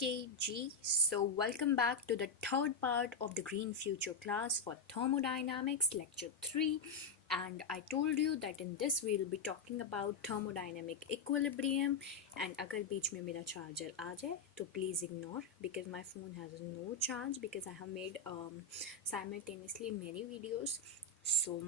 KG. So, welcome back to the third part of the Green Future class for Thermodynamics, Lecture 3. And I told you that in this we'll be talking about thermodynamic equilibrium. And अगर बीच में मेरा charger आ जाए तो please ignore because my phone has no charge because I have made simultaneously many videos. So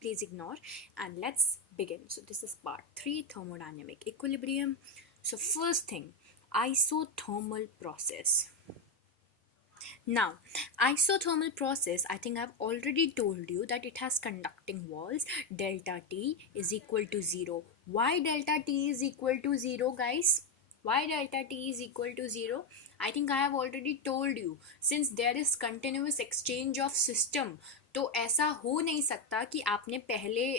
please ignore and let's begin. So this is part 3, thermodynamic equilibrium. So first thing, isothermal process. Now, isothermal process, I think I've already told you that it has conducting walls. Delta T is equal to 0. Why delta T is equal to 0, guys? Why delta T is equal to 0? I think I have already told you. Since there is continuous exchange of system, तो ऐसा हो नहीं सकता कि आपने पहले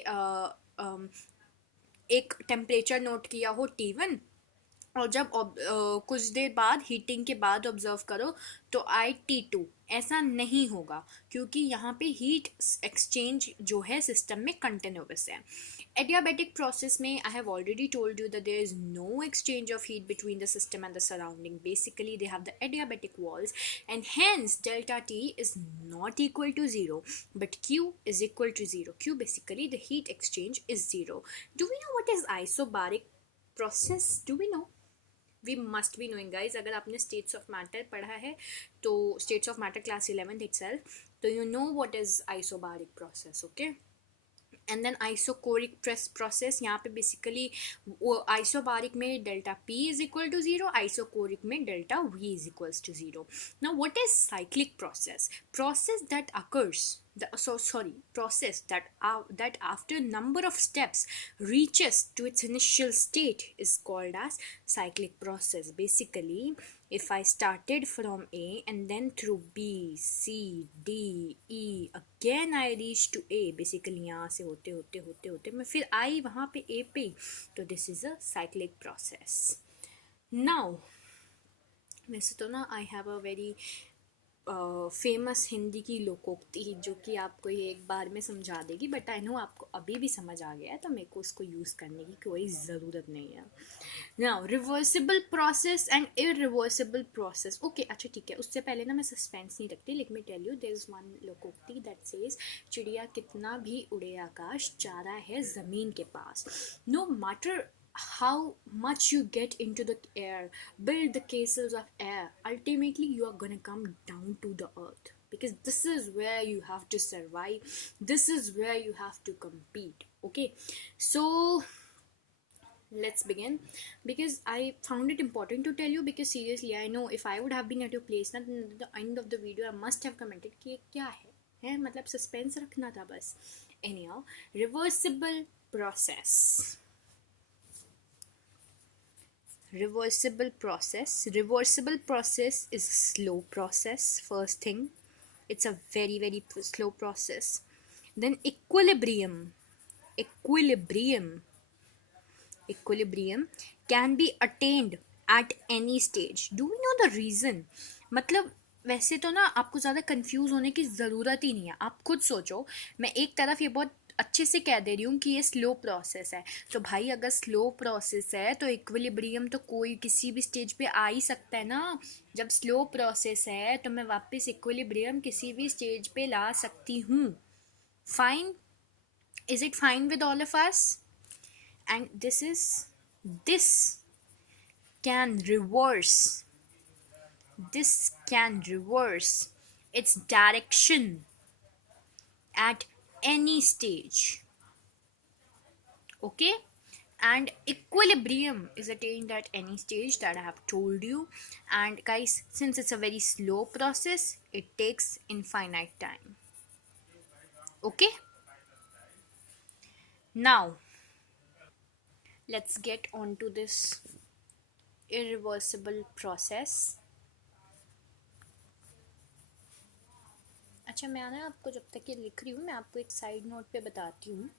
एक temperature note किया हो T1 और जब कुछ देर बाद हीटिंग के बाद ऑब्जर्व करो तो आई T2. ऐसा नहीं होगा क्योंकि यहाँ पे हीट एक्सचेंज जो है सिस्टम में कंटिन्यूअस है. Adiabatic process में I have already told you that there is no exchange of heat between the system and the surrounding. Basically they have the adiabatic walls and hence delta T is not equal to 0 but Q is equal to 0. Q basically the heat exchange is 0. Do we know what is isobaric process? Do we know? We must be knowing guys. अगर आपने states of matter पढ़ा है तो states of matter class 11th itself, तो you know what is isobaric process. Okay, and then isochoric process. यहाँ पे basically isobaric में delta P is equal to 0, isochoric में delta V is equals to 0. Now what is cyclic process? Process that after number of steps reaches to its initial state is called as cyclic process. Basically, if I started from A and then through B, C, D, E, again I reached to A. Basically यहाँ से होते होते होते होते मैं फिर आई वहाँ पे A पे, तो this is a cyclic process. Now, वैसे तो ना I have a very famous Hindi की लोकोक्ति जो कि आपको ये एक बार में समझा देगी, बट आई नो आपको अभी भी समझ आ गया है तो मेरे को उसको यूज़ करने की कोई ज़रूरत नहीं है. Now reversible process and irreversible process. Okay, अच्छा ठीक है, उससे पहले ना मैं सस्पेंस नहीं रखती. Let me tell you, there is one लोकोक्ति दैट सेज चिड़िया कितना भी उड़े आकाश, चारा है ज़मीन के पास. No matter how much you get into the air, build the castles of air, ultimately you are gonna come down to the earth because this is where you have to survive, this is where you have to compete. Okay, so let's begin because I found it important to tell you because seriously I know if I would have been at your place at the end of the video I must have commented कि ये क्या है मतलब सस्पेंस रखना था बस. Anyhow, reversible process. Reversible process is a slow process. First thing, it's a very slow process. Then equilibrium can be attained at any stage. Do we know the reason? मतलब वैसे तो ना आपको ज़्यादा कंफ्यूज होने की ज़रूरत ही नहीं है. आप खुद सोचो, मैं एक तरफ ये बहुत अच्छे से कह दे रही हूँ कि ये स्लो प्रोसेस है, तो भाई अगर स्लो प्रोसेस है तो इक्विलिब्रियम तो कोई किसी भी स्टेज पे आ ही सकता है ना. जब स्लो प्रोसेस है तो मैं वापस इक्विलिब्रियम किसी भी स्टेज पे ला सकती हूँ. Fine, is it fine with all of us? And this can reverse its direction at any stage. Okay, and equilibrium is attained at any stage that I have told you. And guys, since it's a very slow process, it takes infinite time. Okay, now let's get on to this irreversible process. अच्छा, मैं ना आपको जब तक ये लिख रही हूँ मैं आपको एक साइड नोट पे बताती हूँ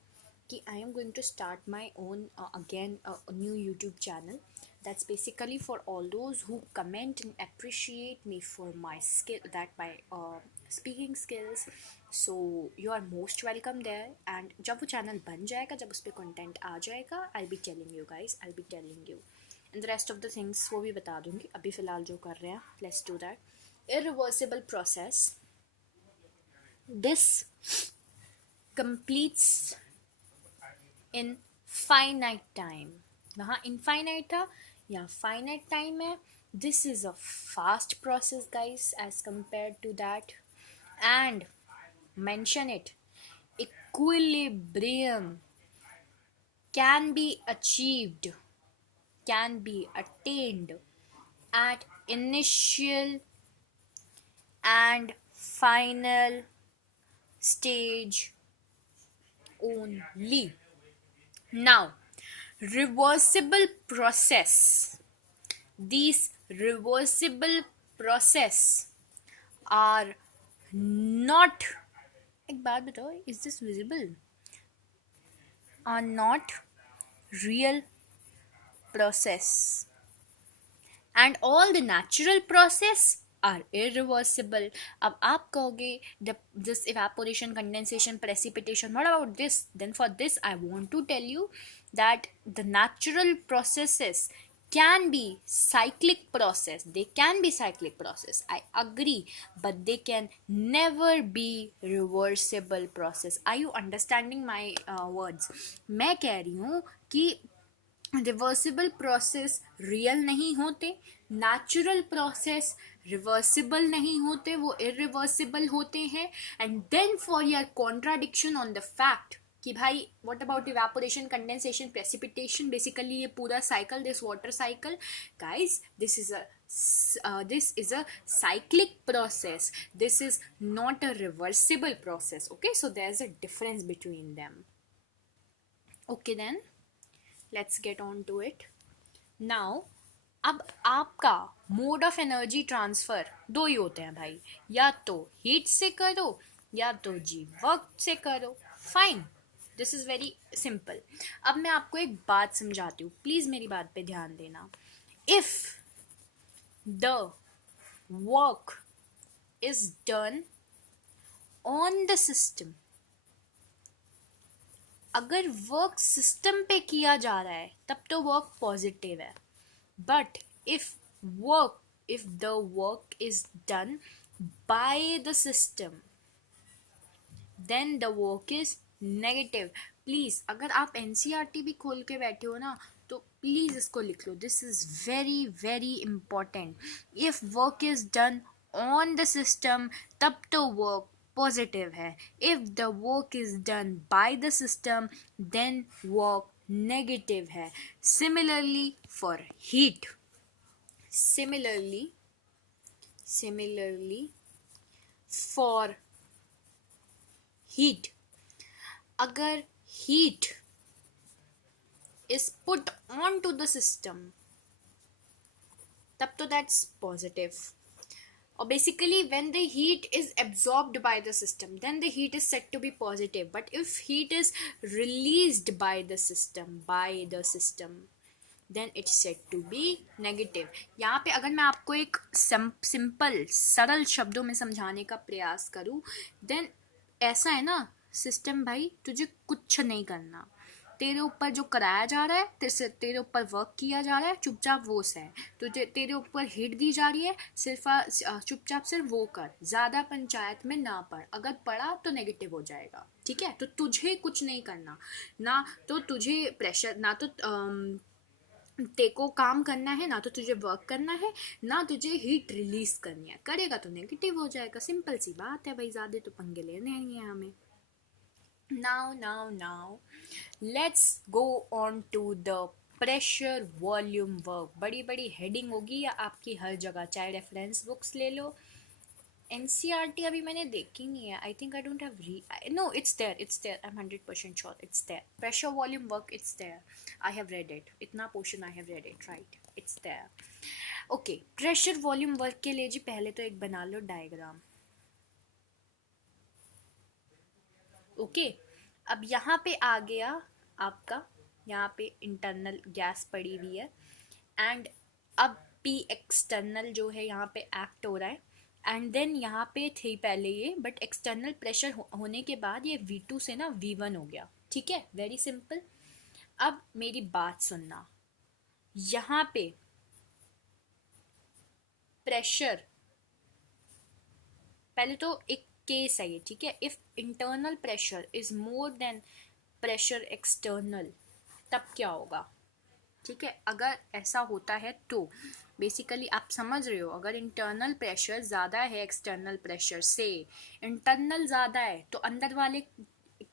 कि I am going to start my own again new YouTube channel. That's basically for all those who comment and appreciate me for my speaking skills. So you are most welcome there. And जब वो चैनल बन जाएगा, जब उस पर कंटेंट आ जाएगा, I'll be telling you guys, I'll be telling you. And the rest of the things वो भी बता दूंगी, अभी फ़िलहाल जो कर रहे हैं let's do that. Irreversible process, this completes in finite time। वहाँ infinite था, यहाँ finite time है। This is a fast process guys as compared to that, and mention it, equilibrium can be achieved, can be attained at initial and final stage only। Now, reversible process. These reversible process are not, एक बात बताओ, is this visible? Are not real process, and all the natural process are irreversible। अब आप कहोगे this evaporation, condensation, precipitation, what about this? Then for this I want to tell you that the natural processes can be cyclic process, they can be cyclic process, I agree, but they can never be reversible process। Are you understanding my words? मैं कह रही हूँ कि reversible process real नहीं होते, natural process reversible नहीं होते, वो इरिवर्सिबल होते हैं। And then for your contradiction on the fact कि भाई what about evaporation, condensation, precipitation, basically ये पूरा cycle, this water cycle guys, this is a cyclic process, this is not a reversible process। Okay, so there's a difference between them। Okay then, let's get on to it now। अब आपका mode of energy transfer दो ही होते हैं भाई, या तो हीट से करो या तो जी वर्क से करो, fine, this is very simple. अब मैं आपको एक बात समझाती हूँ, प्लीज मेरी बात पे ध्यान देना। If the work is done on the system, अगर वर्क सिस्टम पे किया जा रहा है तब तो वर्क पॉजिटिव है, but if the work is done by the system then the work is negative. Please अगर आप एनसीईआरटी भी खोल के बैठे हो ना तो प्लीज इसको लिख लो, this is very very important. If work is done on the system तब तो वर्क पॉजिटिव है, if the work is done by the system then work negative है। Similarly for heat, similarly for heat, अगर heat is put onto the system तब तो that's positive, or basically when the heat is absorbed by the system then the heat is said to be positive, but if heat is released by the system then it's said to be negative। यहाँ पे अगर मैं आपको एक सिंपल सरल शब्दों में समझाने का प्रयास करूँ, देन ऐसा है ना सिस्टम भाई, तुझे कुछ नहीं करना, तेरे ऊपर जो कराया जा रहा है, तेरे ऊपर वर्क किया जा रहा है, चुपचाप वो सह, तुझे तेरे ऊपर हीट दी जा रही है, सिर्फ चुपचाप सिर्फ वो कर, ज़्यादा पंचायत में ना पढ़, अगर पढ़ा तो नेगेटिव हो जाएगा, ठीक है। तो तुझे कुछ नहीं करना, ना तो तुझे प्रेशर, ना तो तेको काम करना है, ना तो तुझे वर्क करना है, ना तुझे हीट रिलीज करनी है, करेगा तो नेगेटिव हो जाएगा, सिंपल सी बात है भाई, ज़्यादा तो पंगे लेने नहीं है हमें। now let's go on to the pressure volume work. बड़ी बड़ी हेडिंग होगी या आपकी हर जगह, चाहे रेफरेंस बुक्स ले लो, एनसीईआरटी अभी मैंने देखी नहीं है, I think I don't have no it's there I am 100% sure it's there, pressure volume work it's there, I have read it, इतना portion I have read it, right, it's there. Okay, pressure volume work के लिए जी पहले तो एक बना लो diagram. Okay, अब यहाँ पे आ गया आपका, यहाँ पे इंटरनल गैस पड़ी हुई है, एंड अब पी एक्सटर्नल जो है यहाँ पे एक्ट हो रहा है, एंड देन यहाँ पे थी पहले ये, बट एक्सटर्नल प्रेशर होने के बाद ये V2 से ना V1 हो गया, ठीक है, वेरी सिंपल। अब मेरी बात सुनना, यहाँ पे प्रेशर, पहले तो एक केस है ये, ठीक है, if internal pressure is more than pressure external, तब क्या होगा, ठीक है। अगर ऐसा होता है तो बेसिकली आप समझ रहे हो, अगर इंटरनल प्रेशर ज़्यादा है एक्सटर्नल प्रेशर से, इंटरनल ज़्यादा है तो अंदर वाले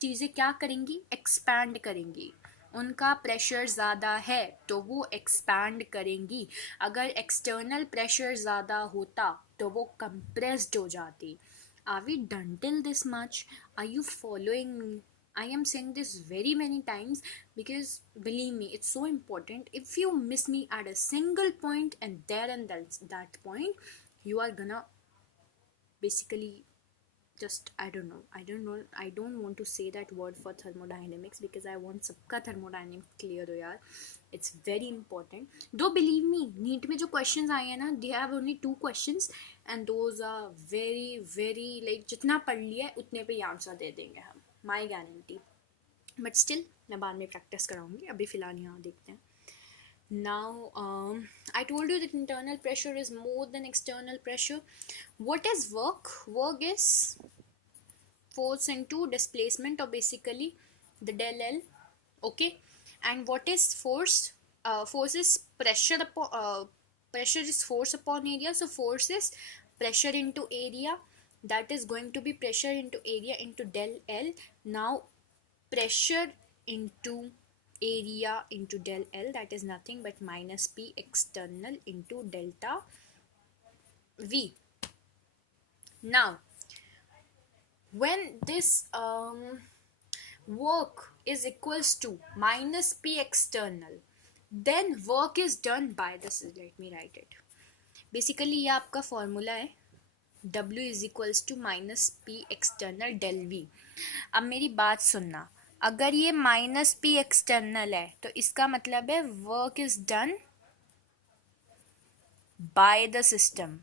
चीज़ें क्या करेंगी, एक्सपैंड करेंगी। उनका प्रेशर ज़्यादा है तो वो एक्सपैंड करेंगी। अगर एक्सटर्नल प्रेशर ज़्यादा होता तो वो कंप्रेस्ड हो जाती। Are we done till this much? Are you following me? I am saying this very many times because believe me, it's so important. If you miss me at a single point and there and that point, you are gonna basically just I don't want to say that word for thermodynamics because I want सबका thermodynamics clear हो यार. It's very important. Though believe me, NEET में जो questions आए हैं ना, they have only 2 questions and those are very very like जितना पढ़ लिया है उतने पे ही आंसर दे देंगे हम, my guarantee. बट स्टिल मैं बाद में प्रैक्टिस कराऊंगी, अभी फ़िलहाल यहाँ देखते हैं. Now, I told you that internal pressure is more than external pressure. What is work? Work is force into displacement, or basically the del L. Okay, and what is force? Force is pressure upon pressure is force upon area. So force is pressure into area. That is going to be pressure into area into del L. Now pressure into area into del L, that is nothing but minus P external into delta V. Now when this work is equals to minus P external, then work is done by this, let me write it. Basically ये आपका formula है, W is equals to minus P external del V. अब मेरी बात सुनना, अगर ये minus P external है तो इसका मतलब है work is done by the system.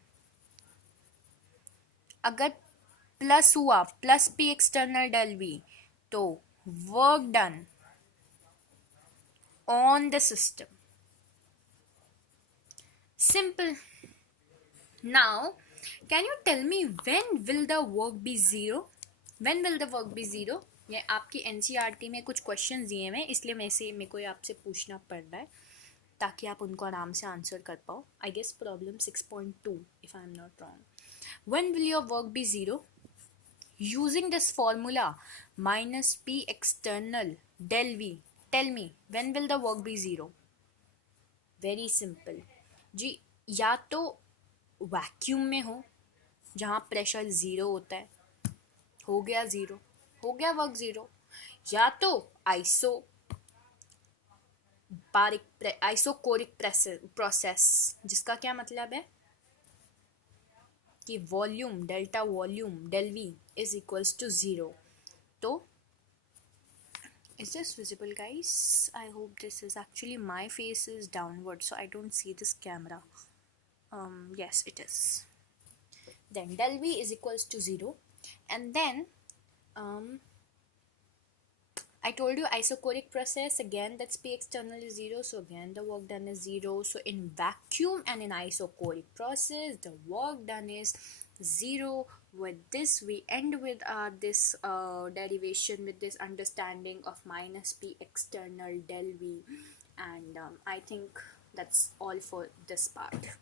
अगर प्लस हुआ plus P external del V तो work done on the system. Simple. Now can you tell me when will the work be zero? When will the work be zero? ये आपकी एनसीईआरटी में कुछ क्वेश्चन दिए हुए हैं, इसलिए मेरे को आपसे पूछना पड़ रहा है ताकि आप उनको आराम से आंसर कर पाओ. I guess problem 6.2 if I am not wrong. When will your work be zero? Using this formula minus P external del V, tell me when will the work be zero? Very simple जी, या तो वैक्यूम में हो जहाँ pressure zero होता है, हो गया ज़ीरो, हो गया वर्क ज़ीरो. या तो आइसोकोरिक प्रोसेस, जिसका क्या मतलब है कि volume delta volume del V is equals to zero. तो is this visible, guys? I hope this is actually, my face is downward so I don't see this camera. Yes, it is. Then del V is equals to 0, and then I told you isochoric process, again that's P external is 0, so again the work done is 0. So in vacuum and in isochoric process the work done is 0. With this we end with this derivation, with this understanding of minus P external del V, and I think that's all for this part.